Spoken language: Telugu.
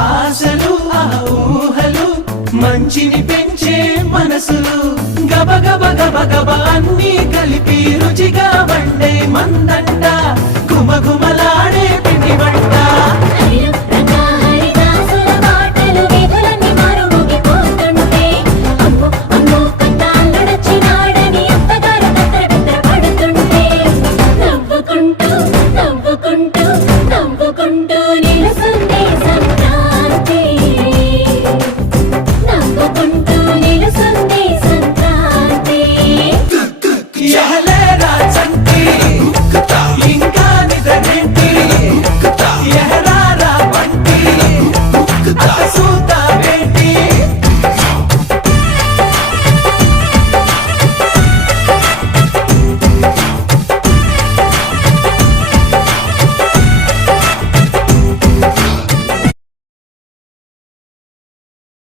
ఆశలు ఆ ఊహలు మంచిని పెంచే మనసులు గబ గబ గబ గబ అన్నీ కలిపి రుచిగా వండే మందంట గుమగుమలాడే పిండి వంట